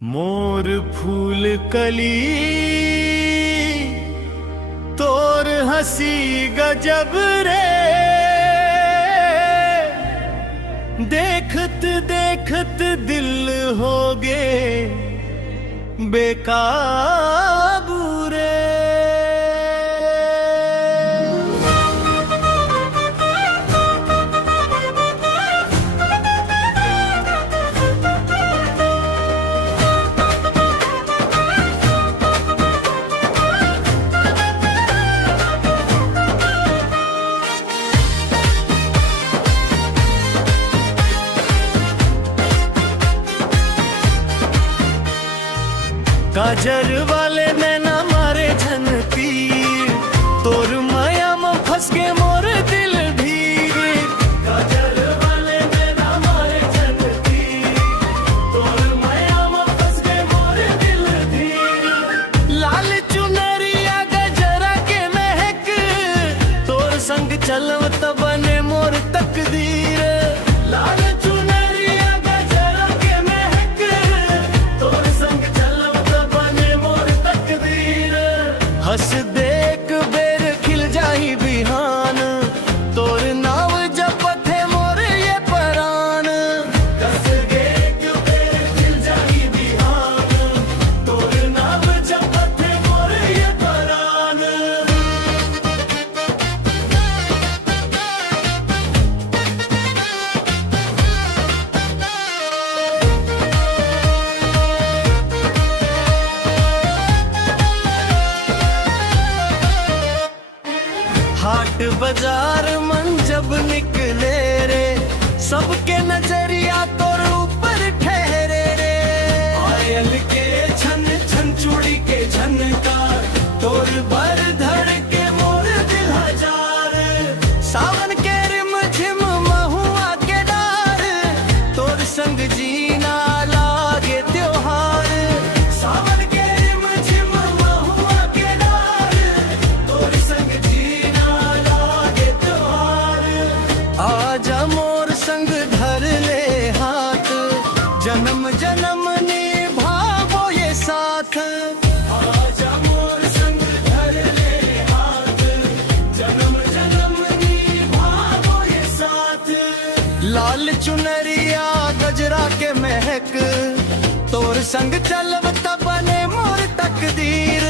मोर फूल कली तोर हंसी गजब रे, देखत देखत दिल हो गे बेकाबू रे। काजर वाले नैना मारे झन तीर, तोर माया में फंस के मोर दिल भीग। काजर वाले नैना मारे झन तीर, तोर माया में फंस के मोर दिल भीग। लाल चुनरिया गजरा के महक, तोर संग चलव त बने मोर तकदीर। लाल हंस देख बेर खिल जाही बिहान, तोर नाव जपत है मोर ये परान। हंस देख बेर खिल जाही बिहान, तोर नाव जपत है मोर ये परान। हाट बाजार मन जब निकले रे, सबके नजरिया तोर ऊपर ठहरे रे। पायल के छन छन चूड़ी के झनकार, तोर बर धड़ के मोर दिल हजार। सावन के रिम झिम महुआ के डार, तोर संग जीना लागे त्योहार। सावन के रिम झिम महुआ के डार, तोर संग आजा मोर संग धर ले हाथ, जन्म जन्म निभावो ये साथ। आजा मोर संग धर ले हाथ, जन्म जन्म निभावो ये साथ। लाल चुनरिया गजरा के महक, तोर संग चलब त बने मोर तकदीर।